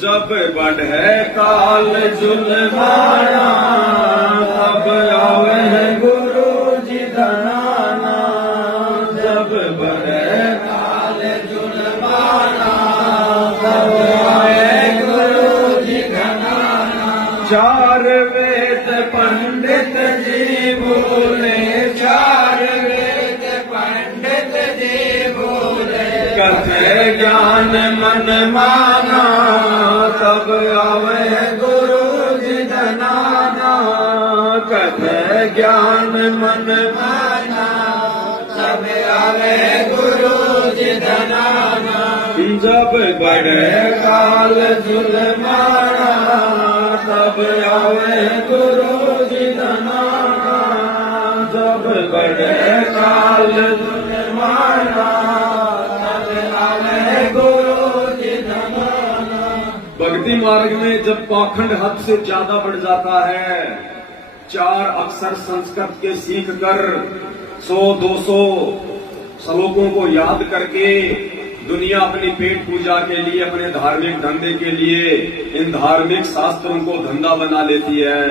जब बढ़े काल जुल्माना तब आवे गुरु जी धनाना। जब बढ़े काल जुल्माना तब आवे गुरु जी धनाना। चार वेद पंडित जी बोले, चार वेद पंडित जी बोले, कथे ज्ञान मन माना तब आवे गुरु जी धनाना। कथे ज्ञान मन माना तब आवे गुरु जी धनाना। जब बढ़े काल जुल्माना तब आवे गुरु जी धनाना। जब बढ़े काल जुल्माना तब आवे गुरु जी धनाना। भक्ति मार्ग में जब पाखंड हद से ज्यादा बढ़ जाता है, चार अक्षर संस्कृत के सीख कर 100-200 श्लोकों को याद करके दुनिया अपनी पेट पूजा के लिए, अपने धार्मिक धंधे के लिए इन धार्मिक शास्त्रों को धंधा बना लेती है।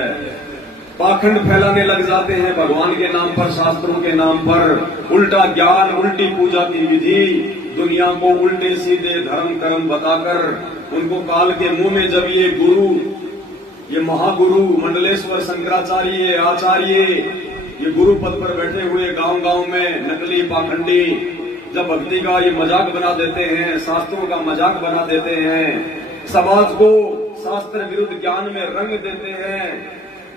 पाखंड फैलाने लग जाते हैं भगवान के नाम पर, शास्त्रों के नाम पर। उल्टा ज्ञान, उल्टी पूजा की विधि, दुनिया को उल्टे सीधे धर्म कर्म बताकर उनको काल के मुंह में जब ये गुरु, ये महागुरु मंडलेश्वर शंकराचार्य आचार्य ये गुरु पद पर बैठे हुए गांव-गांव में नकली पाखंडी जब भक्ति का ये मजाक बना देते हैं, शास्त्रों का मजाक बना देते हैं, समाज को शास्त्र विरुद्ध ज्ञान में रंग देते हैं,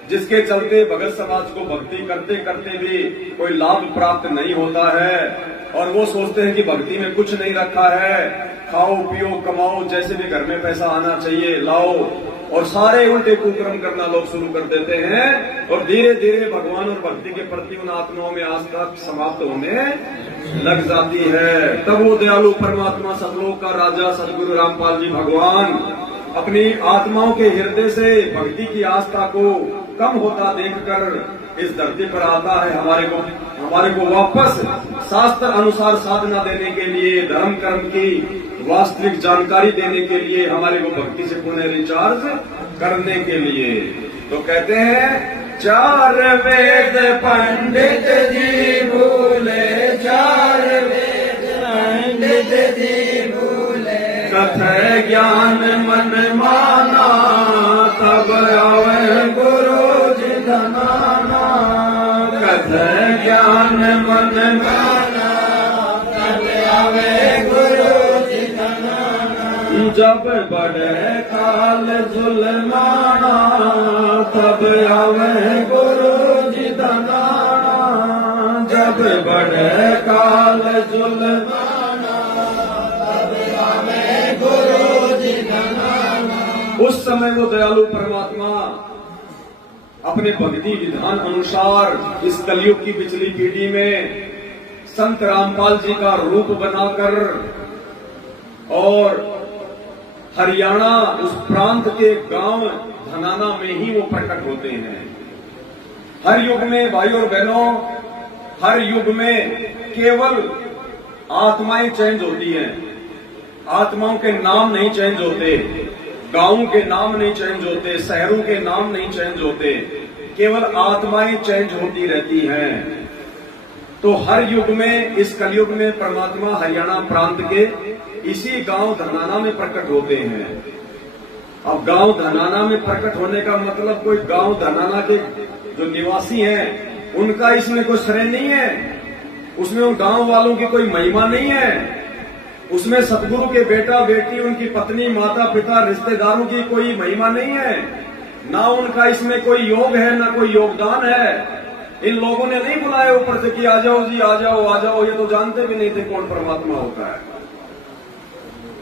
जिसके चलते भगत समाज को भक्ति करते करते भी कोई लाभ प्राप्त नहीं होता है और वो सोचते हैं कि भक्ति में कुछ नहीं रखा है, खाओ पियो कमाओ, जैसे भी घर में पैसा आना चाहिए लाओ, और सारे उल्टे कुकर्म करना लोग शुरू कर देते हैं और धीरे धीरे भगवान और भक्ति के प्रति उन आत्माओं में आस्था समाप्त होने लग जाती है। तब वो दयालु परमात्मा सतलोक का राजा सदगुरु रामपाल जी भगवान अपनी आत्माओं के हृदय से भक्ति की आस्था को कम होता देखकर इस धरती पर आता है, हमारे को वापस शास्त्र अनुसार साधना देने के लिए, धर्म कर्म की वास्तविक जानकारी देने के लिए, हमारे को भक्ति से पुनः रिचार्ज करने के लिए। तो कहते हैं चार वेद पंडित जी बोले, चार वेद पंडित जी बोले, कथे ज्ञान मन माना तब आवे गुरु जी धनाना। कथे ज्ञान मन माना तब आवे गुरु जी धनाना। जब बढ़े काल जुल्माना तब आवे गुरु जी धनाना। जब बढ़े काल जुल्माना तब आवे गुरु जी धनाना। उस समय वो दयालु परमात्मा अपने भक्ति विधान अनुसार इस कलयुग की पिछली पीढ़ी में संत रामपाल जी का रूप बनाकर और हरियाणा उस प्रांत के गांव धनाना में ही वो प्रकट होते हैं। हर युग में भाई और बहनों, हर युग में केवल आत्माएं चेंज होती हैं, आत्माओं के नाम नहीं चेंज होते, गांवों के नाम नहीं चेंज होते, शहरों के नाम नहीं चेंज होते, केवल आत्माएं चेंज होती रहती हैं। तो हर युग में, इस कलयुग में परमात्मा हरियाणा प्रांत के इसी गांव धनाना में प्रकट होते हैं। अब गांव धनाना में प्रकट होने का मतलब कोई गांव धनाना के जो निवासी हैं उनका इसमें कोई श्रेय नहीं है, उसमें उन गांव वालों की कोई महिमा नहीं है, उसमें सतगुरु के बेटा बेटी, उनकी पत्नी, माता पिता, रिश्तेदारों की कोई महिमा नहीं है, ना उनका इसमें कोई योग है, ना कोई योगदान है। इन लोगों ने नहीं बुलाया ऊपर से कि आ जाओ जी, आ जाओ आ जाओ, ये तो जानते भी नहीं थे कौन परमात्मा होता है।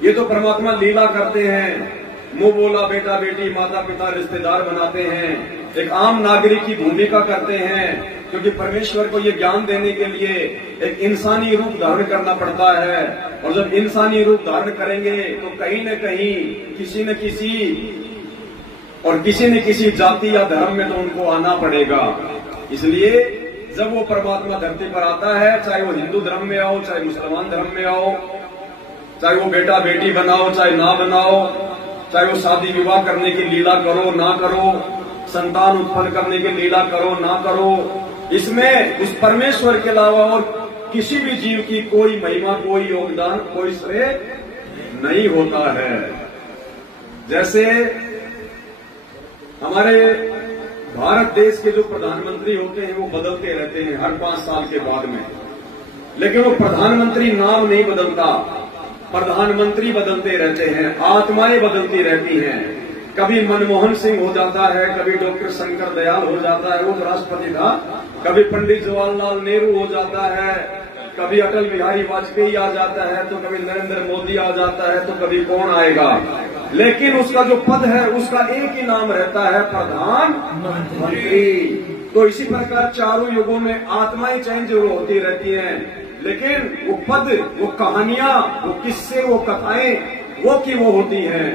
ये तो परमात्मा लीला करते हैं, मुंह बोला बेटा बेटी, माता पिता, रिश्तेदार बनाते हैं, एक आम नागरिक की भूमिका करते हैं, क्योंकि परमेश्वर को ये ज्ञान देने के लिए एक इंसानी रूप धारण करना पड़ता है, और जब इंसानी रूप धारण करेंगे तो कहीं न कहीं किसी न किसी जाति या धर्म में तो उनको आना पड़ेगा। इसलिए जब वो परमात्मा धरती पर आता है, चाहे वो हिंदू धर्म में आओ, चाहे मुसलमान धर्म में आओ, चाहे वो बेटा बेटी बनाओ चाहे ना बनाओ, चाहे वो शादी विवाह करने की लीला करो ना करो, संतान उत्पन्न करने की लीला करो ना करो, इसमें उस परमेश्वर के अलावा और किसी भी जीव की कोई महिमा, कोई योगदान, कोई श्रेय नहीं होता है। जैसे हमारे भारत देश के जो प्रधानमंत्री होते हैं वो बदलते रहते हैं हर 5 साल के बाद में, लेकिन वो प्रधानमंत्री नाम नहीं बदलता, प्रधानमंत्री बदलते रहते हैं, आत्माएं बदलती रहती हैं। कभी मनमोहन सिंह हो जाता है, कभी डॉक्टर शंकर दयाल हो जाता है, वो तो राष्ट्रपति था, कभी पंडित जवाहरलाल नेहरू हो जाता है, कभी अटल बिहारी वाजपेयी आ जाता है, तो कभी नरेंद्र मोदी आ जाता है, तो कभी कौन आएगा, लेकिन उसका जो पद है उसका एक ही नाम रहता है, प्रधानमंत्री। तो इसी प्रकार चारों युगों में आत्माएं चेंज होती रहती हैं, लेकिन वो पद, वो कहानियां, वो किस्से, वो कथाएं वो की वो होती हैं।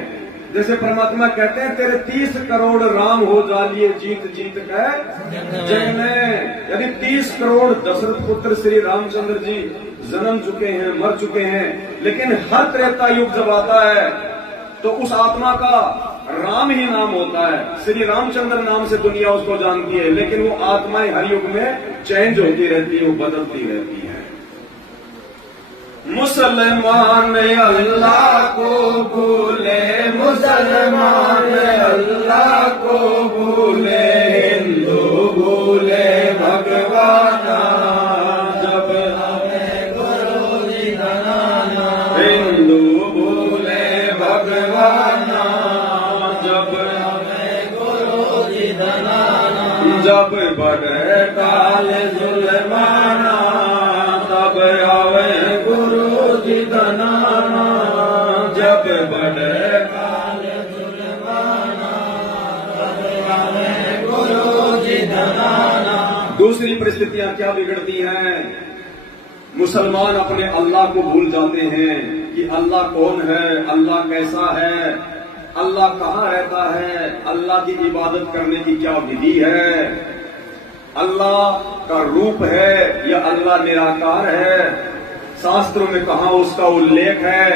जैसे परमात्मा कहते हैं तेरे 30 करोड़ राम हो जालिए जीत जीत कर जग में। यदि 30 करोड़ दशरथ पुत्र श्री रामचंद्र जी जन्म चुके हैं, मर चुके हैं, लेकिन हर त्रेता युग जब आता है तो उस आत्मा का राम ही नाम होता है, श्री रामचंद्र नाम से दुनिया उसको जानती है, लेकिन वो आत्माएं हर युग में चेंज होती रहती है, वो बदलती रहती है। मुसलमान अल्लाह को भूले, मुसलमान अल्लाह को भूले, हिंदू भूले भगवान जब हमें गुरु जी धनाना, हिंदू भूले भगवान जब हमें गुरु जी धनाना, जब बढ़े काल जुल्माना तब आवे गुरु जी धनाना, जब बढ़े काल जुल्माना तब आवे गुरु जी धनाना। दूसरी परिस्थितियां क्या बिगड़ती हैं? मुसलमान अपने अल्लाह को भूल जाते हैं कि अल्लाह कौन है, अल्लाह कैसा है, अल्लाह कहाँ रहता है, अल्लाह की इबादत करने की क्या विधि है, अल्लाह का रूप है या अल्लाह निराकार है, शास्त्रों में कहाँ उसका उल्लेख है।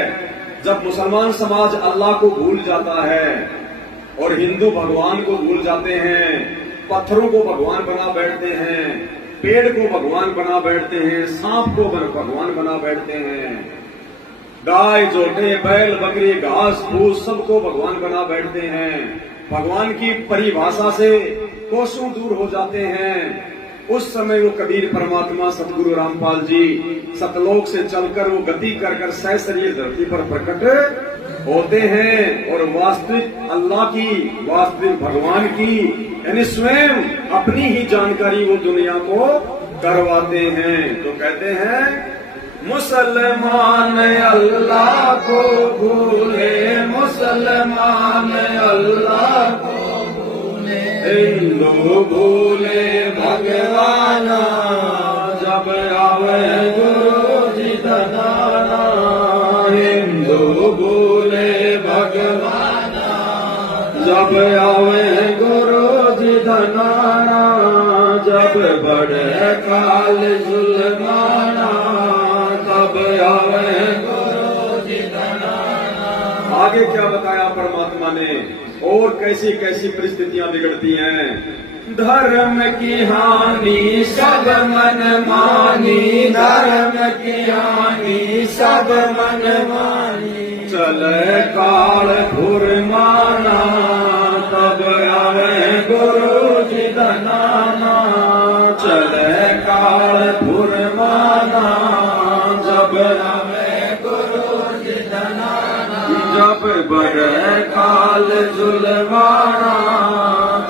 जब मुसलमान समाज अल्लाह को भूल जाता है और हिंदू भगवान को भूल जाते हैं, पत्थरों को भगवान बना बैठते हैं, पेड़ को भगवान बना बैठते हैं, सांप को भगवान बना बैठते हैं, गाय जोटे बैल बकरी घास फूस सबको भगवान बना बैठते हैं, भगवान की परिभाषा से कोसों दूर हो जाते हैं, उस समय वो कबीर परमात्मा सतगुरु रामपाल जी सतलोक से चलकर वो गति कर कर सहसरिय धरती पर प्रकट होते हैं और वास्तविक अल्लाह की, वास्तविक भगवान की, यानी स्वयं अपनी ही जानकारी वो दुनिया को करवाते हैं। तो कहते हैं मुसलमान अल्लाह को भूले, मुसलमान अल्लाह को भूले, हिंदू भूले भगवान जब आवे गुरु जी धनाना, हिंदू भूले भगवान जब आवे गुरु जी धनाना, जब बढ़े काल जुल्माना तब आवे गुरु जी धनाना। आगे क्या बताया परमात्मा ने और कैसी कैसी परिस्थितियां बिगड़ती हैं। धर्म की हानि सब मन मानी, धर्म की हानि सब मन मानी, चले काल फुरमाना तब आवे गुरु जी धनाना, चले काल फुरमाना जब आवे गुरु जी धनाना, जब बढ़े काल जुल्माना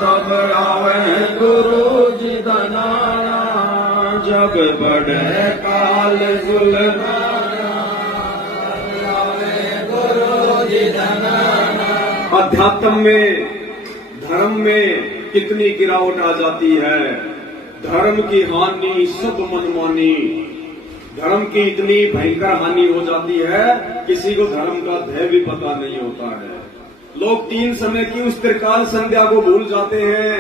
तब आवे गुरु जी धनाना, जब बढ़े काल जुल्माना तब आवे गुरु जी धनाना। अध्यात्म में, धर्म में कितनी गिरावट आ जाती है। धर्म की हानि सब मनमानी, धर्म की इतनी भयंकर हानि हो जाती है किसी को धर्म का ध्येय भी पता नहीं होता है। लोग 3 समय की उस त्रिकाल संध्या को भूल जाते हैं।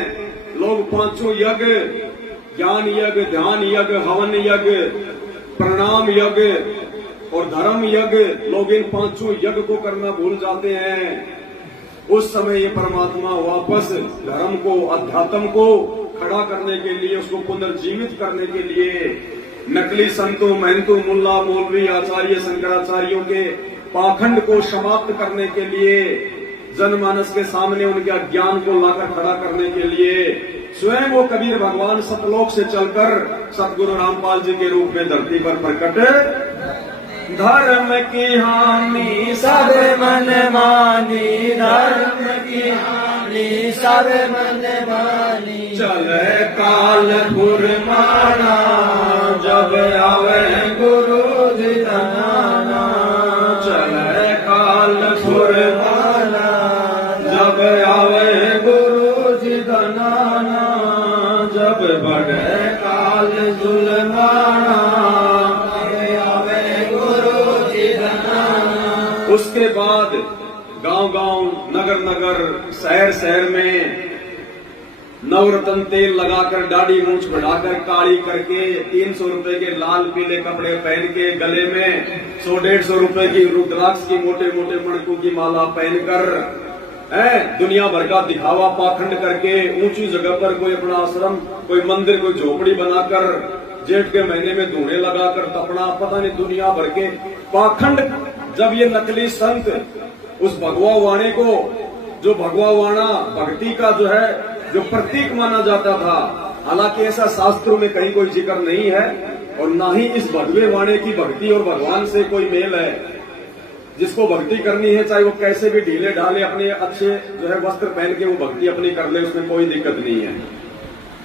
लोग 5 यज्ञ, ज्ञान यज्ञ, ध्यान यज्ञ, हवन यज्ञ, प्रणाम यज्ञ और धर्म यज्ञ, लोग इन 5 यज्ञ को करना भूल जाते हैं। उस समय ये परमात्मा वापस धर्म को, अध्यात्म को खड़ा करने के लिए, उसको पुनर्जीवित करने के लिए नकली संतों, महंतों, मुल्ला, मौलवी, आचार्य, शंकराचार्यों के पाखंड को समाप्त करने के लिए, जनमानस के सामने उनके अज्ञान को लाकर खड़ा करने के लिए स्वयं वो कबीर भगवान सतलोक से चलकर सतगुरु रामपाल जी के रूप में धरती पर प्रकट। धर्म की हानि सब मन मानी, धर्म की हानि सब मन मानी, चले काल पुरमाना, जब आवे गुरु जी धनाना, चले काल पुरमाना, जब आवे गुरु जी धनाना, जब बढ़े काल जुलमाना, उसके बाद गांव-गांव, नगर-नगर, शहर-शहर में नवरत्न तेल लगाकर, दाढ़ी मूंछ बढ़ाकर, काली करके, 300 रुपए के लाल पीले कपड़े पहन के, गले में 100-150 रुपए की रुद्राक्ष की मोटे-मोटे मणकों की माला पहनकर, दुनिया भर का दिखावा पाखंड करके, ऊंची जगह पर कोई अपना आश्रम, कोई मंदिर, कोई झोपड़ी बनाकर, जेठ के महीने में धूने लगाकर तपना, पता नहीं दुनिया भर के पाखंड। जब ये नकली संत उस भगवा वाणे को, जो भगवा वाणा भक्ति का जो है, जो प्रतीक माना जाता था, हालांकि ऐसा शास्त्रों में कहीं कोई जिक्र नहीं है, और ना ही इस भगवे वाणे की भक्ति और भगवान से कोई मेल है। जिसको भक्ति करनी है, चाहे वो कैसे भी ढीले ढाले अपने अच्छे जो है वस्त्र पहन के वो भक्ति अपनी कर ले, उसमें कोई दिक्कत नहीं है।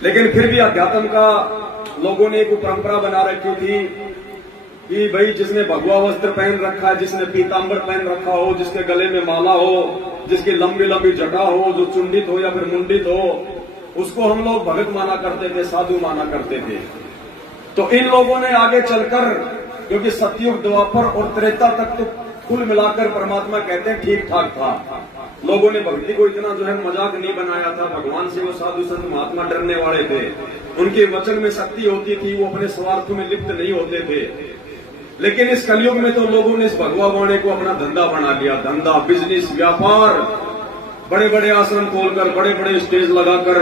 लेकिन फिर भी अध्यात्म का लोगों ने एक परंपरा बना रखी थी कि भाई जिसने भगवा वस्त्र पहन रखा है, जिसने पीतांबर पहन रखा हो, जिसके गले में माला हो, जिसकी लंबी लंबी जटा हो, जो चुंडित हो या फिर मुंडित हो, उसको हम लोग भगत माना करते थे, साधु माना करते थे। तो इन लोगों ने आगे चलकर, क्योंकि सतयुग, द्वापर और त्रेता तक तो कुल मिलाकर परमात्मा कहते हैं ठीक ठाक था, लोगों ने भक्ति को इतना जो है मजाक नहीं बनाया था। भगवान से वो साधु संत महात्मा डरने वाले थे, उनके वचन में शक्ति होती थी, वो अपने स्वार्थ में लिप्त नहीं होते थे। लेकिन इस कलयुग में तो लोगों ने इस भगवा वाणे को अपना धंधा बना लिया, धंधा, बिजनेस, व्यापार, बड़े बड़े आश्रम खोलकर, बड़े बड़े स्टेज लगाकर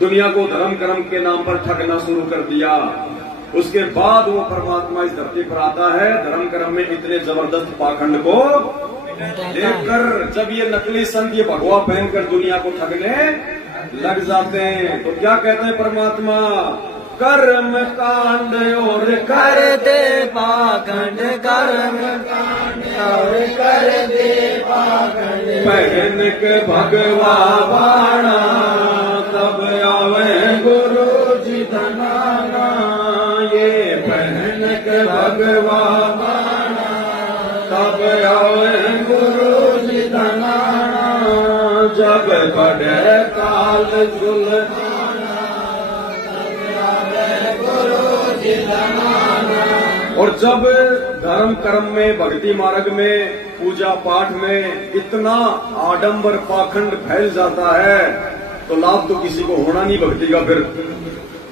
दुनिया को धर्म कर्म के नाम पर ठगना शुरू कर दिया। उसके बाद वो परमात्मा इस धरती पर आता है, धर्म कर्म में इतने जबरदस्त पाखंड को देखकर। जब ये नकली संत ये भगवा पहनकर दुनिया को ठगने लग जाते हैं, तो क्या कहते हैं परमात्मा? कर्म कांड और करते पाखंड, कर्म कांड और करते पाखंड, पहन के भगवा बाणा, तब आवे गुरु जी धनाना। ये पहन के भगवा बाणा, तब आवे गुरु जी धनाना। जब बढ़े काल जुलमाना, और जब धर्म कर्म में, भक्ति मार्ग में, पूजा पाठ में इतना आडंबर पाखंड फैल जाता है, तो लाभ तो किसी को होना नहीं भक्ति का।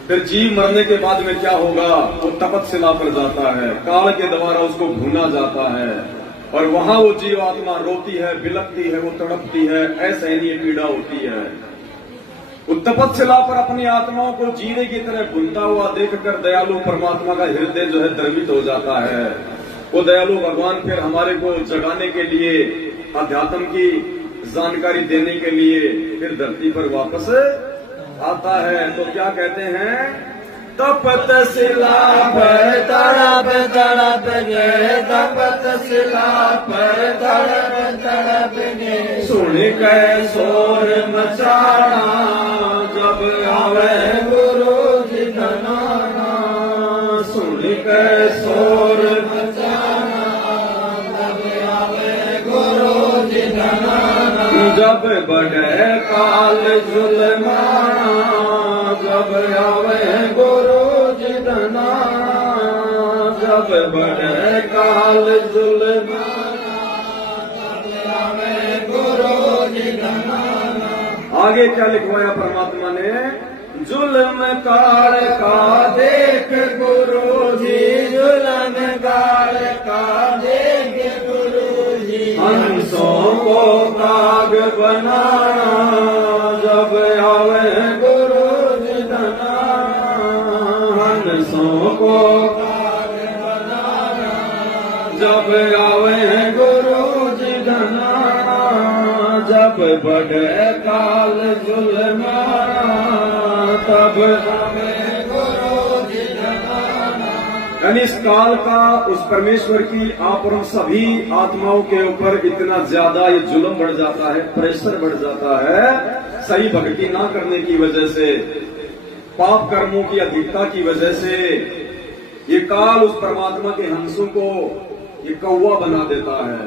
फिर जीव मरने के बाद में क्या होगा? वो तपस्या पर जाता है, काल के द्वारा उसको भूना जाता है, और वहां वो जीव आत्मा रोती है, बिलकती है, वो तड़पती है, असहनीय पीड़ा होती है। तपस्या पर अपनी आत्माओं को जीने की तरह भूनता हुआ देखकर दयालु परमात्मा का हृदय जो है द्रवित हो जाता है। वो दयालु भगवान फिर हमारे को जगाने के लिए, अध्यात्म की जानकारी देने के लिए फिर धरती पर वापस आता है। तो क्या कहते हैं? तपस्या पर तड़प तड़प गे, तपस्या पर तड़प तड़प गे, सुन के शोर मचाना, जब आवे गुरु जी धनाना। सुन के शोर मचाना, जब आवे गुरु जी धनाना। जब बढ़े काल जुलमाना, जब आवे गुरु जी धनाना। जब बढ़े काल जुलमाना, जब आवे गुरु जी धनाना। आगे क्या लिखवाया परमात्मा ने? जुल्म काल का देख गुरु जी, जुल्म काल का देख गुरु जी, हंसों को काग बनाना, जब आवे गुरु जी धनाना। हंसों को काग बनाना, जब आवे गुरु जी धनाना। जब बढ़े काल जुल्माना, तब आवे गुरु जी धनाना। यानी इस काल का उस परमेश्वर की आप और हम सभी आत्माओं के ऊपर इतना ज्यादा ये जुल्म बढ़ जाता है, प्रेशर बढ़ जाता है, सही भक्ति ना करने की वजह से, पाप कर्मों की अधिकता की वजह से। ये काल उस परमात्मा के हंसों को ये कौवा बना देता है,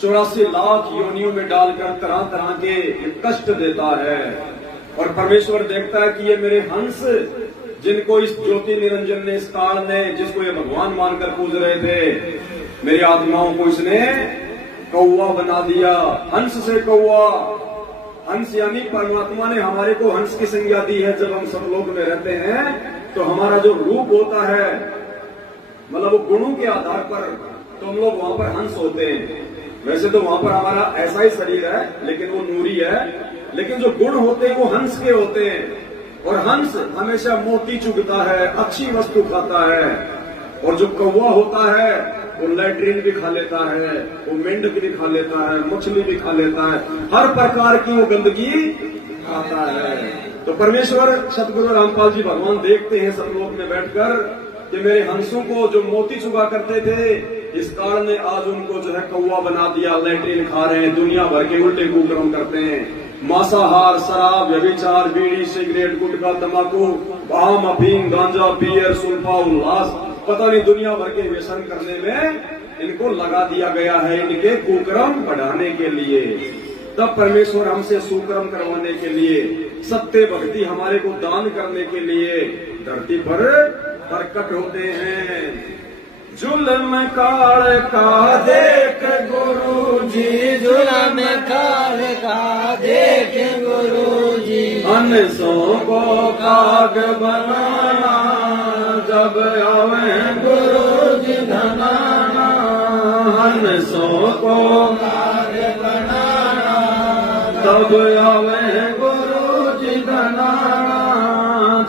84 लाख योनियों में डालकर तरह तरह के ये कष्ट देता है। और परमेश्वर देखता है कि ये मेरे हंस, जिनको इस ज्योति निरंजन ने, इस काल ने, जिसको ये भगवान मानकर पूज रहे थे, मेरी आत्माओं को इसने कौवा बना दिया। हंस से कौवा, हंस यानी परमात्मा ने हमारे को हंस की संज्ञा दी है। जब हम सब लोग में रहते हैं तो हमारा जो रूप होता है, मतलब वो गुणों के आधार पर, तो हम लोग वहां पर हंस होते हैं। वैसे तो वहां पर हमारा ऐसा ही शरीर है, लेकिन वो नूरी है, लेकिन जो गुण होते हैं वो हंस के होते हैं। और हंस हमेशा मोती चुगता है, अच्छी वस्तु खाता है। और जो कौवा होता है वो लैट्रिन भी खा लेता है, वो मेंढक भी खा लेता है, मछली भी खा लेता है, हर प्रकार की वो गंदगी खाता है। तो परमेश्वर सतगुरु रामपाल जी भगवान देखते हैं सब लोग में बैठकर कि मेरे हंसों को जो मोती चुगा करते थे, इस काल ने आज उनको जो है कौवा बना दिया, लैट्रिन खा रहे हैं, दुनिया भर के उल्टे कुकर्म करते हैं। मांसाहार, शराब, व्यभिचार, बीड़ी, सिगरेट, गुटखा, तंबाकू, वाहम, अफीम, गांजा, बियर, सुल्फा, उल्लास, पता नहीं दुनिया भर के व्यसन करने में इनको लगा दिया गया है, इनके कुकर्म बढ़ाने के लिए। तब परमेश्वर हमसे सुकर्म करवाने के लिए, सत्य भक्ति हमारे को दान करने के लिए धरती पर प्रकट होते हैं। जुल्म काल का देख गुरु जी, जुल्म काल का देख गुरु जी। हंसों को काग बनाना, जब आवे गुरु जी धनाना। हंसों को काग बनाना, तब आवे गुरु जी धनाना।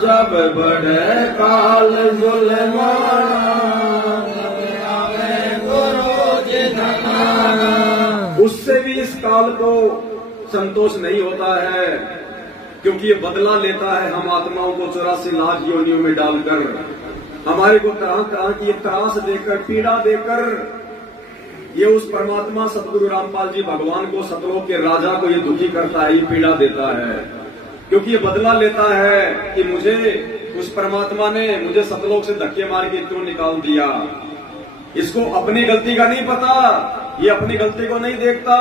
जब बढ़े काल जुल्माना, उससे भी इस काल को संतोष नहीं होता है, क्योंकि ये बदला लेता है हम आत्माओं को 84 लाख योनियों में डालकर, हमारे को तरह तरह की त्रास देकर, पीड़ा देकर। ये उस परमात्मा सतगुरु रामपाल जी भगवान को, सतलोक के राजा को ये दुखी करता है, ये पीड़ा देता है, क्योंकि ये बदला लेता है कि मुझे उस परमात्मा ने मुझे सतलोक से धक्के मार के क्यों निकाल दिया। इसको अपनी गलती का नहीं पता, ये अपनी गलती को नहीं देखता।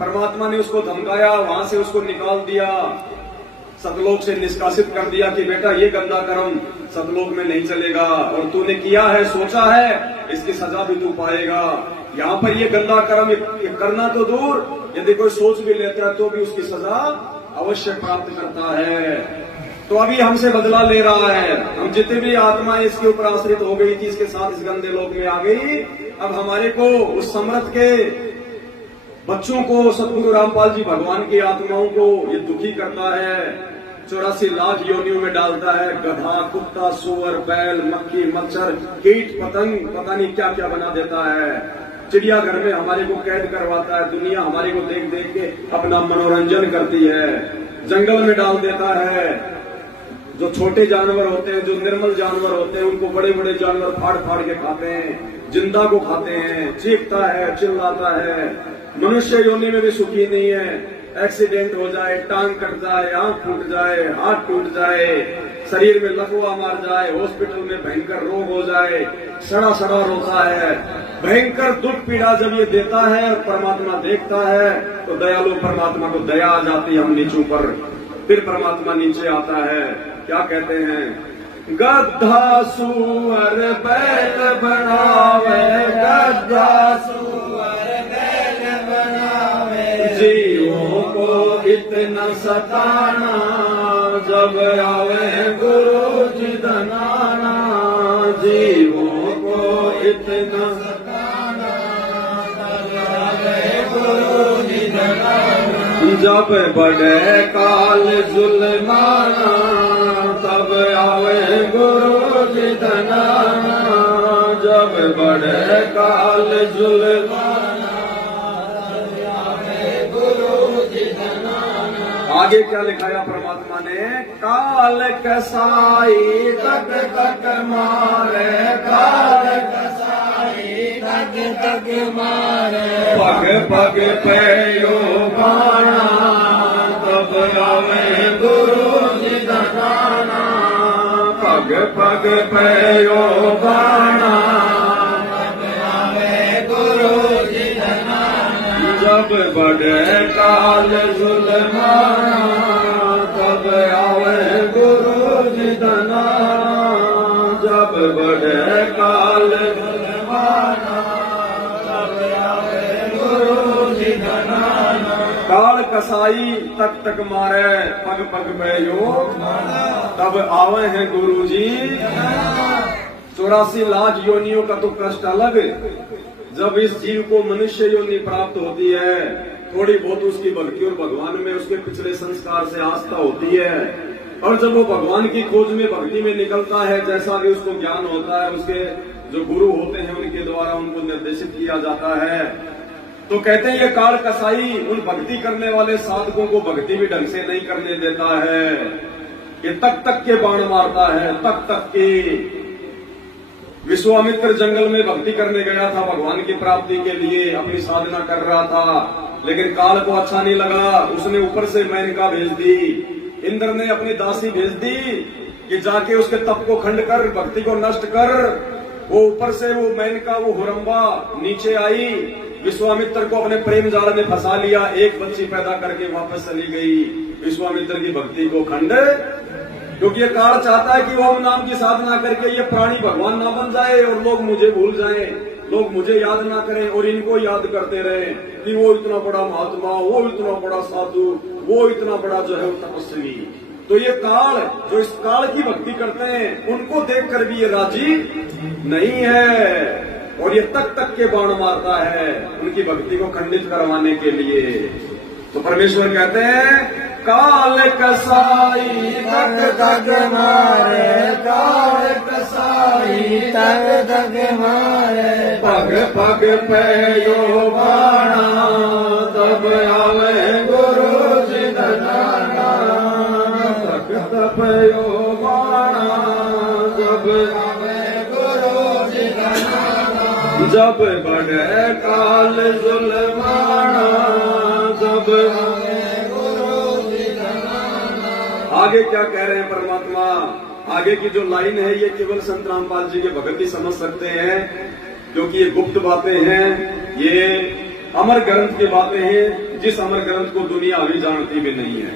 परमात्मा ने उसको धमकाया, वहां से उसको निकाल दिया, सतलोक से निष्कासित कर दिया कि बेटा ये गंदा कर्म सतलोक में नहीं चलेगा, और तूने किया है, सोचा है, इसकी सजा भी तू पाएगा। यहाँ पर ये गंदा कर्म ये करना तो दूर, यदि कोई सोच भी लेता है तो भी उसकी सजा अवश्य प्राप्त करता है। तो अभी हमसे बदला ले रहा है। हम जितने भी आत्माएं इसके ऊपर आश्रित हो गई थी, इसके साथ इस गंदे लोक में आ गई, अब हमारे को उस समर्थ के बच्चों को, सतगुरु रामपाल जी भगवान की आत्माओं को ये दुखी करता है, 84 लाख योनियों में डालता है। गधा, कुत्ता, सुअर, बैल, मक्खी, मच्छर, कीट, पतंग, पता नहीं क्या क्या बना देता है। चिड़ियाघर में हमारे को कैद करवाता है, दुनिया हमारे को देख देख के अपना मनोरंजन करती है। जंगल में डाल देता है। जो छोटे जानवर होते हैं, जो निर्मल जानवर होते हैं, उनको बड़े बड़े जानवर फाड़ फाड़ के खाते हैं, जिंदा को खाते हैं, चीखता है, चिल्लाता है। मनुष्य योनि में भी सुखी नहीं है। एक्सीडेंट हो जाए, टांग कट जाए, आंख फूट जाए, हाथ टूट जाए, शरीर में लकवा मार जाए, हॉस्पिटल में भयंकर रोग हो जाए, सड़ा सड़ा रोता है। भयंकर दुख पीड़ा जब ये देता है और परमात्मा देखता है तो दयालु परमात्मा को दया आ जाती है हम नीचों पर। फिर परमात्मा नीचे आता है, क्या कहते हैं? गद्दा सुअर बैल बनावे, गद्दा सुअर बैल बनावे, जीवों को इतना सताना, जब आवे गुरु जी धनाना, जीवों को इतना सताना, जब आवे गुरु जब बढ़े काल जुल्माना तब आवे गुरु जी धनाना। जब बढ़े काल जुल्माना आवे गुरु जी धनाना। आगे क्या लिखाया परमात्मा ने? काल कसाई तक तक मारे, काल कसाई तक तक मारे। पग पग पे यो बाणा तब आवे गुरु जी धनाना। पग पग पे यो बाणा तब आवे गुरु जी धनाना। जब बढ़े काल जुल्माना तब आवे गुरु जी धनाना। जब बढ़े काल जुल्माना तब आवे गुरु जी धनाना। काल कसाई तक तक मारे, पग पग पे यो तब आवे हैं गुरु जी। 84 लाख योनियों का तो कष्ट अलग। जब इस जीव को मनुष्य योनि प्राप्त होती है, थोड़ी बहुत उसकी भक्ति और भगवान में उसके पिछले संस्कार से आस्था होती है, और जब वो भगवान की खोज में भक्ति में निकलता है, जैसा भी उसको ज्ञान होता है, उसके जो गुरु होते हैं उनके द्वारा उनको निर्देशित किया जाता है, तो कहते हैं ये काल कसाई उन भक्ति करने वाले साधकों को भक्ति भी ढंग से नहीं करने देता है। ये तक तक के बाण मारता है, तक तक के। विश्वामित्र जंगल में भक्ति करने गया था, भगवान की प्राप्ति के लिए अपनी साधना कर रहा था, लेकिन काल को अच्छा नहीं लगा। उसने ऊपर से मेनका भेज दी, इंद्र ने अपनी दासी भेज दी कि जाके उसके तप को खंड कर, भक्ति को नष्ट कर। वो ऊपर से वो मेनका, वो हुरम्बा नीचे आई, विश्वामित्र को अपने प्रेम जाल में फंसा लिया, एक बच्ची पैदा करके वापस चली गई। विश्वामित्र की भक्ति को खंड, क्योंकि ये काल चाहता है कि ओम नाम की साधना करके ये प्राणी भगवान ना बन जाए और लोग मुझे भूल जाएं, लोग मुझे याद ना करें और इनको याद करते रहे कि वो इतना बड़ा महात्मा, वो इतना बड़ा साधु, वो इतना बड़ा जो है तपस्वी। तो ये काल जो इस काल की भक्ति करते हैं उनको देखकर भी ये राजी नहीं है, और ये तक तक के बाण मारता है उनकी भक्ति को खंडित करवाने के लिए। तो परमेश्वर कहते हैं काल कसाई तक तक मारे, काल कसाई तक तक मारे। पग पग पे यो बाणा तब आवे गुरु जी धनाना। पग तब यो बाणा जब आवे गुरु जी धनाना। जब बढ़े काल जुल्माना जब आगे क्या कह रहे हैं परमात्मा? आगे की जो लाइन है ये केवल संत रामपाल जी के भगत ही समझ सकते हैं, क्योंकि ये गुप्त बातें हैं, ये अमर ग्रंथ की बातें हैं, जिस अमर ग्रंथ को दुनिया अभी जानती भी नहीं है।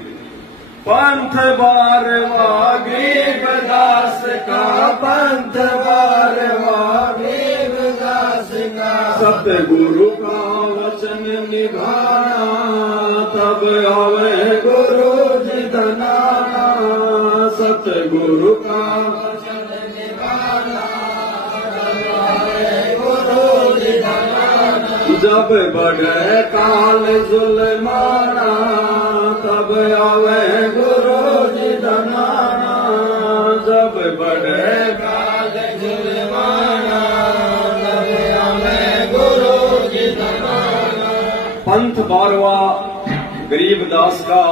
पंथ बारवा गरीबदास का, पंथ बारवा गरीबदास का। सतगुरु का वचन निभाना तब आवे गुरु जी धनाना। सतगुरु का वचन निभाना तब आवे गुरु जी धनाना। जब बढ़े काल जुल्माना तब आवे गुरु जी धनाना। जब बढ़े काल जुल्माना तब आवे गुरु जी धनाना। पंथ बारवा गरीबदास का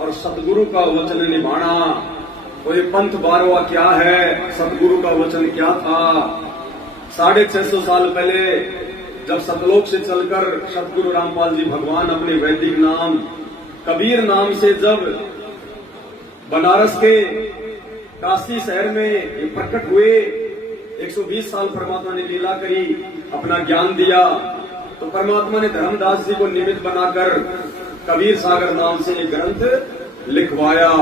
और सतगुरु का वचन निभाना। तो ये पंथ बारवा क्या है, सतगुरु का वचन क्या था? 650 साल पहले जब सतलोक से चलकर सतगुरु रामपाल जी भगवान अपने वैदिक नाम कबीर नाम से जब बनारस के काशी शहर में ये प्रकट हुए, 120 साल परमात्मा ने लीला करी, अपना ज्ञान दिया, तो परमात्मा ने धर्मदास जी को निमित्त बनाकर कबीर सागर नाम से एक ग्रंथ लिखवाया।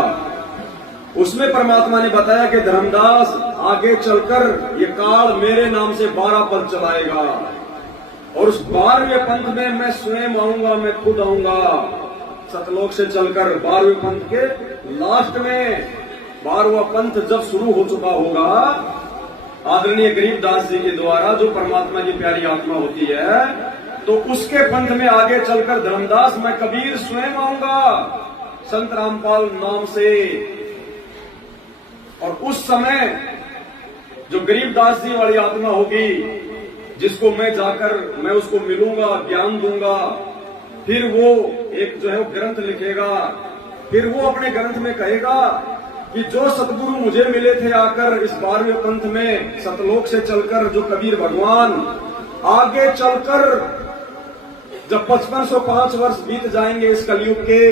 उसमें परमात्मा ने बताया कि धर्मदास आगे चलकर ये काल मेरे नाम से 12 पद चलाएगा, और उस 12वें पंथ में मैं स्वयं आऊंगा, मैं खुद आऊंगा। सतलोक से चलकर 12वें पंथ के लास्ट में 12वां पंथ जब शुरू हो चुका होगा, आदरणीय गरीबदास जी के द्वारा, जो परमात्मा की प्यारी आत्मा होती है, तो उसके पंथ में आगे चलकर धर्मदास मैं कबीर स्वयं आऊंगा संत रामपाल नाम से। और उस समय जो गरीबदास जी वाली आत्मा होगी, जिसको मैं जाकर मैं उसको मिलूंगा, ज्ञान दूंगा, फिर वो एक जो है वो ग्रंथ लिखेगा, फिर वो अपने ग्रंथ में कहेगा कि जो सतगुरु मुझे मिले थे आकर इस 12वें पंथ में सतलोक से चलकर, जो कबीर भगवान आगे चलकर जब 5505 वर्ष बीत जाएंगे इस कलयुग के,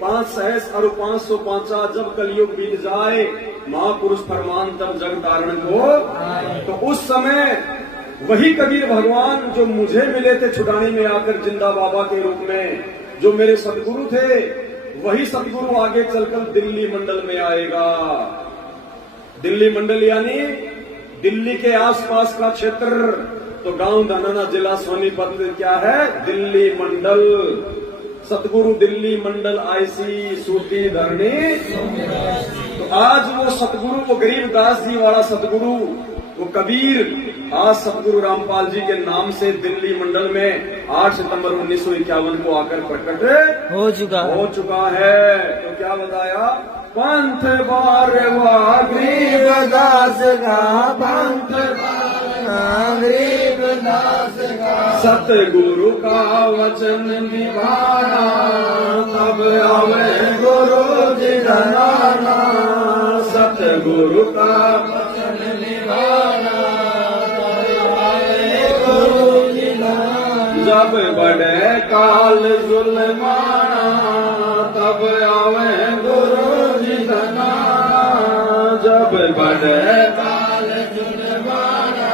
5 सहस और 505 जब कलयुग बीत जाए, महापुरुष फरमान तब जग धारण को, तो उस समय वही कबीर भगवान जो मुझे मिले थे छुटाने में आकर जिंदा बाबा के रूप में, जो मेरे सदगुरु थे, वही सदगुरु आगे चलकर दिल्ली मंडल में आएगा। दिल्ली मंडल यानी दिल्ली के आसपास का क्षेत्र, तो गांव धनाना जिला सोनीपत क्या है? दिल्ली मंडल। सतगुरु दिल्ली मंडल आईसी सूती धरनी। तो आज वो सतगुरु, वो गरीबदास जी वाला सतगुरु, वो कबीर आज सतगुरु रामपाल जी के नाम से दिल्ली मंडल में 8 सितंबर 1951 को आकर प्रकट हो चुका है। तो क्या बताया? पंथ बारवा गरीबदास का, पंथ गरीबदास का, सतगुरु का वचन निभाना, तब आवे गुरु जी धनाना। सतगुरु का वचन निभाना, तब आवे गुरु जी धनाना। जब बड़े काल जुल्माना, तब आवे गुरु जी धनाना। जब बड़े काल जुल्माना,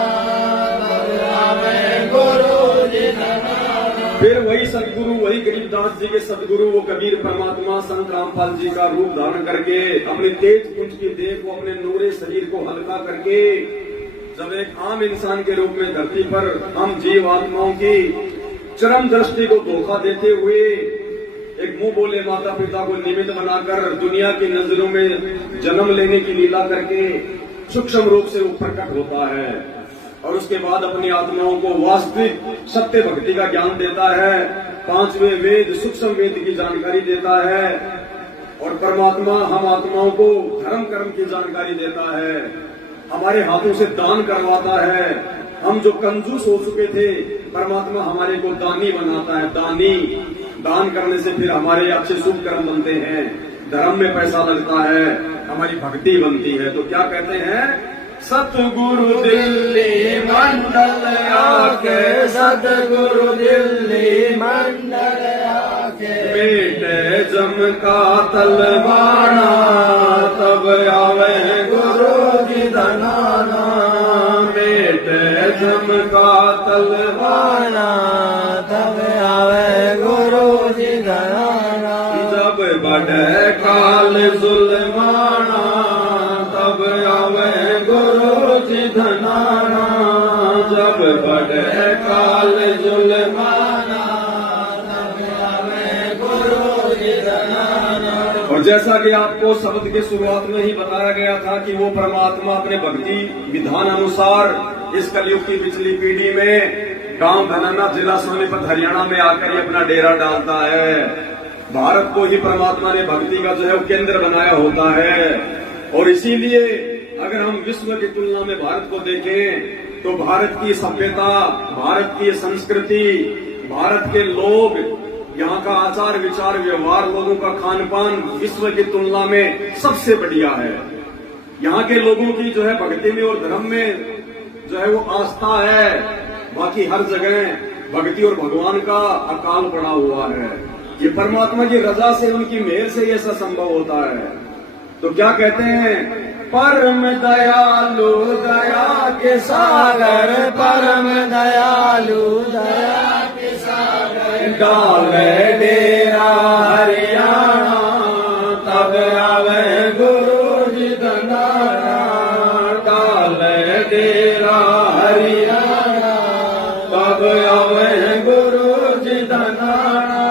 फिर वही सदगुरु, वही गरीबदास जी के सदगुरु, वो कबीर परमात्मा संत रामपाल जी का रूप धारण करके अपने तेज पुंज की देह को, अपने नूरे शरीर को हल्का करके, जब एक आम इंसान के रूप में धरती पर हम जीव आत्माओं की चरम दृष्टि को धोखा देते हुए, एक मुंह बोले माता पिता को निमित्त बनाकर दुनिया की नजरों में जन्म लेने की लीला करके सूक्ष्म रूप से वो प्रकट होता है, और उसके बाद अपनी आत्माओं को वास्तविक सत्य भक्ति का ज्ञान देता है, 5वें वेद सूक्ष्म वेद की जानकारी देता है, और परमात्मा हम आत्माओं को धर्म कर्म की जानकारी देता है, हमारे हाथों से दान करवाता है। हम जो कंजूस हो चुके थे, परमात्मा हमारे को दानी बनाता है। दानी, दान करने से फिर हमारे अच्छे शुभ कर्म बनते हैं, धर्म में पैसा लगता है, हमारी भक्ति बनती है। तो क्या कहते हैं? सतगुरु दिल्ली मंडल आके, सतगुरु दिल्ली मंडल आके, बेटे जम का तलवाना, तब आवे गुरु जी धनाना। बेटे जम का तलवाना, तब आवे गुरु जी धनाना। जब बड़े काल जुल्माना, तब आवे गुरु जी धनाना। जब बड़े काल जुल्माना, तब आवे गुरु जी धनाना। और जैसा कि आपको शब्द के शुरुआत में ही बताया गया था कि वो परमात्मा अपने भक्ति विधान अनुसार इस कलयुग की पिछली पीढ़ी में गांव धनाना जिला सोनीपत हरियाणा में आकर ही अपना डेरा डालता है। भारत को ही परमात्मा ने भक्ति का जो है वो केंद्र बनाया होता है, और इसीलिए अगर हम विश्व की तुलना में भारत को देखें तो भारत की सभ्यता, भारत की संस्कृति, भारत के लोग, यहाँ का आचार विचार व्यवहार, लोगों का खान पान विश्व की तुलना में सबसे बढ़िया है। यहाँ के लोगों की जो है भक्ति में और धर्म में जो है वो आस्था है, बाकी हर जगह भक्ति और भगवान का अकाल पड़ा हुआ है। ये परमात्मा की रजा से, उनकी मेहर से ऐसा संभव होता है। तो क्या कहते हैं? परम दयालु दया के सागर, परम दयालु दया के सागर, डाले डेरा हरियाणा, तब आवे गुरु जी धनाना। डाले डेरा हरियाणा, तब आवे गुरु जी धनाना।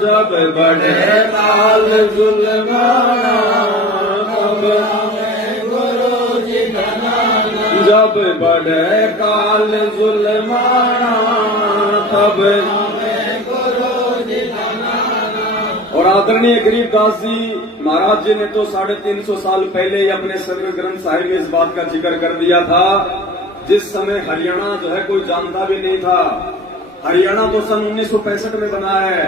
जब बड़े काल जुल्माना, तब आवे गुरु जी धनाना। जब बड़े काल जुल्माना, तब और आदरणीय गरीबदास जी महाराज जी ने तो 350 साल पहले ही अपने सर्व ग्रंथ साहिब में इस बात का जिक्र कर दिया था। जिस समय हरियाणा जो है कोई जानता भी नहीं था। हरियाणा तो सन 1965 में बना है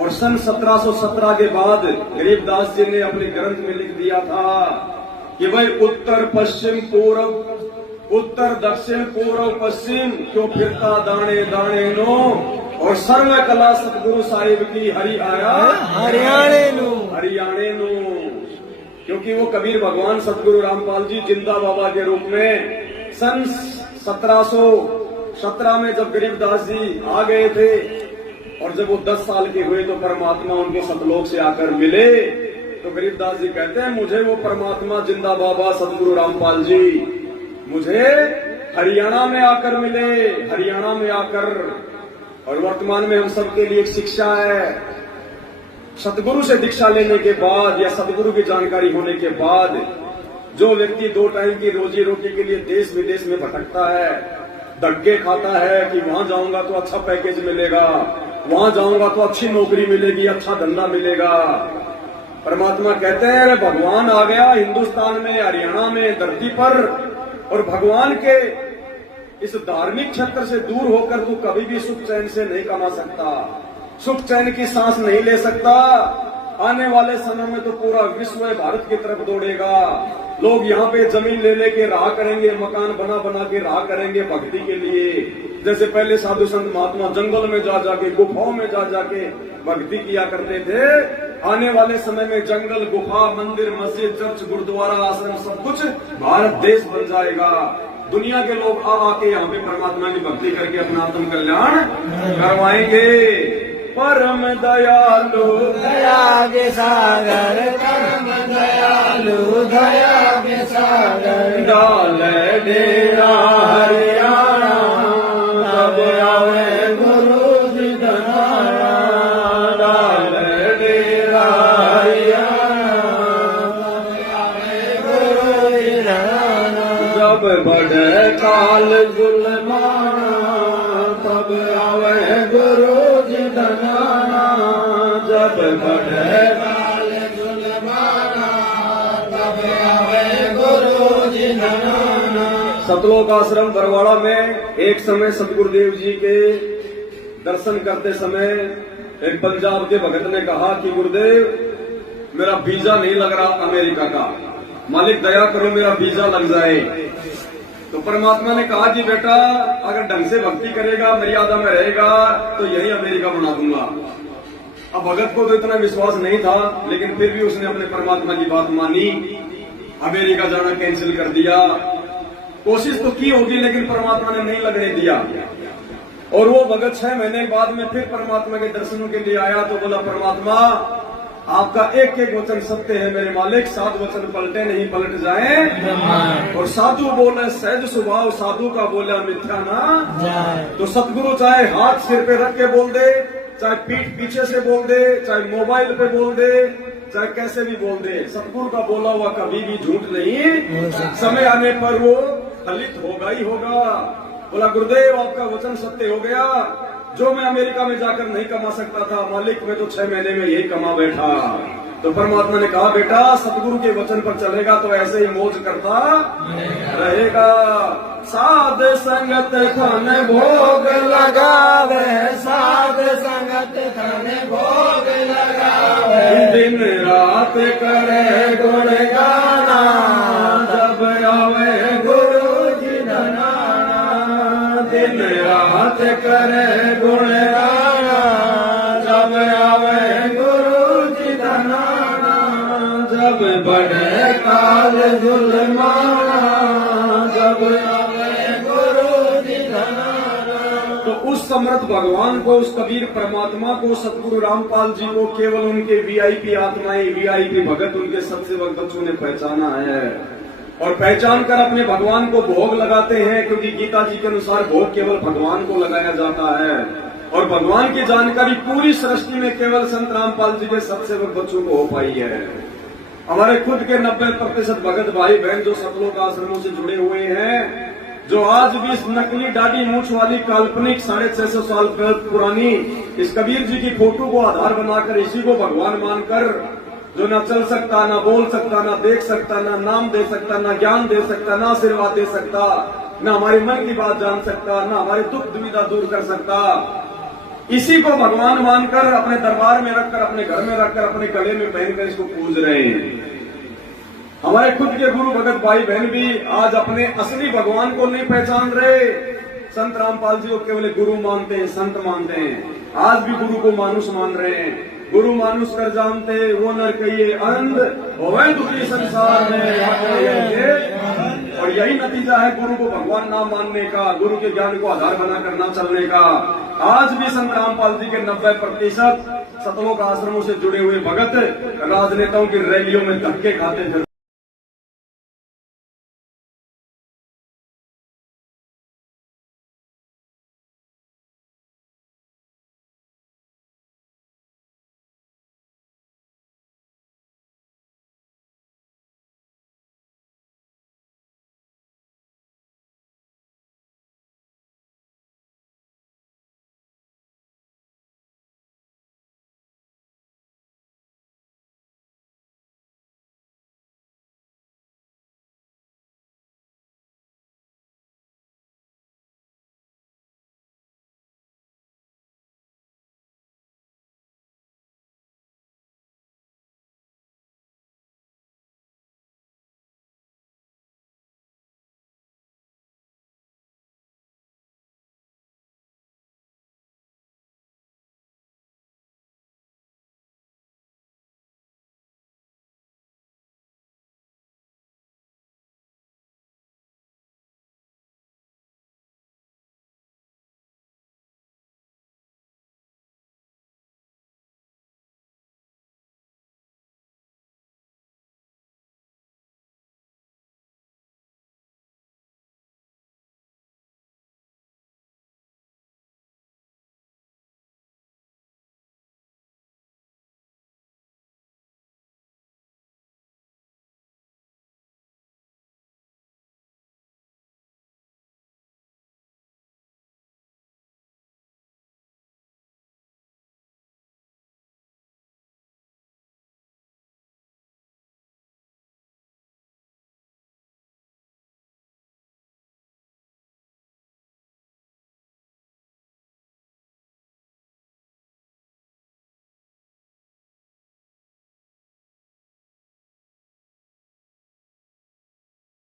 और सन 1717 के बाद गरीबदास जी ने अपने ग्रंथ में लिख दिया था कि भाई उत्तर पश्चिम पूर्व, उत्तर दक्षिण पूर्व पश्चिम क्यों फिरता दाने दाने नो, और सर्व कला सतगुरु साहिब की हरि आया हरियाणे नू हरियाणे नो। क्योंकि वो कबीर भगवान सतगुरु रामपाल जी जिंदा बाबा के रूप में सन 1717 में जब गरीबदास जी आ गए थे और जब वो 10 साल के हुए तो परमात्मा उनको सतलोक से आकर मिले। तो गरीबदास जी कहते हैं मुझे वो परमात्मा जिंदा बाबा सतगुरु रामपाल जी मुझे हरियाणा में आकर मिले, हरियाणा में आकर। और वर्तमान में हम सबके लिए एक शिक्षा है, सतगुरु से दीक्षा लेने के बाद या सतगुरु की जानकारी होने के बाद जो व्यक्ति 2 टाइम की रोजी रोटी के लिए देश विदेश में भटकता है, धक्के खाता है कि वहां जाऊंगा तो अच्छा पैकेज मिलेगा, वहां जाऊंगा तो अच्छी नौकरी मिलेगी, अच्छा धंधा मिलेगा। परमात्मा कहते हैं अरे भगवान आ गया हिंदुस्तान में, हरियाणा में, धरती पर, और भगवान के इस धार्मिक क्षेत्र से दूर होकर तू कभी भी सुख चैन से नहीं कमा सकता, सुख चैन की सांस नहीं ले सकता। आने वाले समय में तो पूरा विश्व भारत की तरफ दौड़ेगा। लोग यहाँ पे जमीन ले लेके रहा करेंगे, मकान बना बना के रहा करेंगे भक्ति के लिए। जैसे पहले साधु संत महात्मा जंगल में जा जाके, गुफाओं में जा जाके भक्ति किया करते थे। आने वाले समय में जंगल, गुफा, मंदिर, मस्जिद, चर्च, गुरुद्वारा, आश्रम सब कुछ भारत देश बन जाएगा। दुनिया के लोग आ आके यहाँ पे परमात्मा की भक्ति करके अपना आत्म कल्याण करवाएंगे। परम दयालु दया के सागर, परम दयालु दया के सागर, डाल डेरा हरियाणा तब आवे गुरु जी धनाना, डाल डेरा हरियाणा तब आवे गुरु जी धनाना। जब बढ़े काल जुल्माना तब आवे गुरु जी धनाना, जब बढ़े काल जुल्माना तब आवे गुरु जी धनाना। सतलोक आश्रम बरवाड़ा में एक समय सतगुरुदेव जी के दर्शन करते समय एक पंजाब के भगत ने कहा कि गुरुदेव मेरा वीजा नहीं लग रहा अमेरिका का, मालिक दया करो मेरा वीजा लग जाए। तो परमात्मा ने कहा कि बेटा अगर ढंग से भक्ति करेगा, मर्यादा में रहेगा तो यही अमेरिका बना दूंगा। अब भगत को तो इतना विश्वास नहीं था, लेकिन फिर भी उसने अपने परमात्मा की बात मानी, अमेरिका जाना कैंसिल कर दिया। कोशिश तो की होगी लेकिन परमात्मा ने नहीं लगने दिया। और वो भगत 6 महीने बाद में फिर परमात्मा के दर्शनों के लिए आया तो बोला परमात्मा आपका एक एक वचन सत्य है मेरे मालिक, 7 वचन पलटे नहीं पलट जाए। और साधु बोले सहज स्वभाव, साधु का बोला मिथ्या ना। तो सतगुरु चाहे हाथ सिर पे रख के बोल दे, चाहे पीठ पीछे से बोल दे, चाहे मोबाइल पे बोल दे, चाहे कैसे भी बोल दे, सतगुरु का बोला हुआ कभी भी झूठ नहीं, समय आने पर वो फलित होगा ही होगा। बोला गुरुदेव आपका वचन सत्य हो गया, जो मैं अमेरिका में जाकर नहीं कमा सकता था मालिक मैं तो 6 महीने में यही कमा बैठा। तो परमात्मा ने कहा बेटा सतगुरु के वचन पर चलेगा तो ऐसे ही मौज करता रहेगा। साध संगत धन भोग लगावे, साध संगत धन भोग लगावे, दिन रात करे गुण गाना, जब आवे गुरु जी धनाना, दिन रात करे गुण गाना, जब आवे गुरु जी धनाना, जब बढ़े काल जुल्माना, जब आवे गुरु जी धनाना। तो उस समर्थ भगवान को, उस कबीर परमात्मा को, सतगुरु रामपाल जी को केवल उनके वीआईपी आत्माएं, वीआईपी भगत, उनके सत्सेवक बच्चों ने पहचाना है और पहचान कर अपने भगवान को भोग लगाते हैं। क्योंकि गीता जी के अनुसार भोग केवल भगवान को लगाया जाता है और भगवान की जानकारी पूरी सृष्टि में केवल संत रामपाल जी के सत्सेवक बच्चों को हो पाई है। हमारे खुद के 90% भगत भाई बहन जो सतलोक आश्रमों से जुड़े हुए हैं, जो आज भी इस नकली दाढ़ी मूछ वाली काल्पनिक 650 साल पुरानी इस कबीर जी की फोटो को आधार बनाकर इसी को भगवान मानकर जो ना चल सकता, ना बोल सकता, ना देख सकता, ना नाम दे सकता, ना ज्ञान दे सकता, ना आशीर्वाद दे सकता, ना हमारे मन की बात जान सकता, ना हमारे दुख दुविधा दूर कर सकता, इसी को भगवान मानकर अपने दरबार में रखकर, अपने घर में रखकर, अपने गले में पहनकर इसको पूज रहे हैं। हमारे खुद के गुरु भगत भाई बहन भी आज अपने असली भगवान को नहीं पहचान रहे। संत रामपाल जी को केवल गुरु मानते हैं, संत मानते हैं। आज भी गुरु को मानुष मान रहे हैं। गुरु मानुष कर जानते वो नर कहिए अंध होवे दुखी संसार में। और यही नतीजा है गुरु को भगवान ना मानने का, गुरु के ज्ञान को आधार बनाकर ना चलने का। आज भी संत रामपाल जी के 90% सतलों का आश्रमों से जुड़े हुए भगत राजनेताओं की रैलियों में धक्के खाते थे।